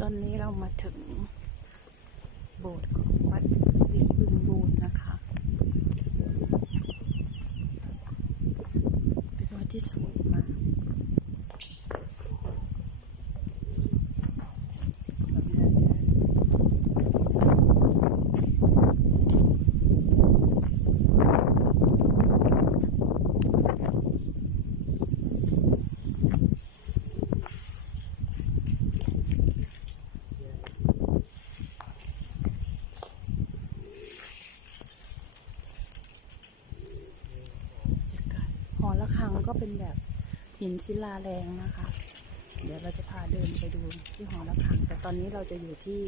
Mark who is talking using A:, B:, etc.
A: ตอนนี้เรามาถึงโบสถ์ของวัดศรีบึงบูรนะคะเป็นวัดที่สวยมาก บรรยากาศหอ ระฆังก็เป็นแบบหินศิลาแรงนะคะ เดี๋ยวเราจะพาเดินไปดูที่หอระฆัง แต่ตอนนี้เราจะอยู่ที่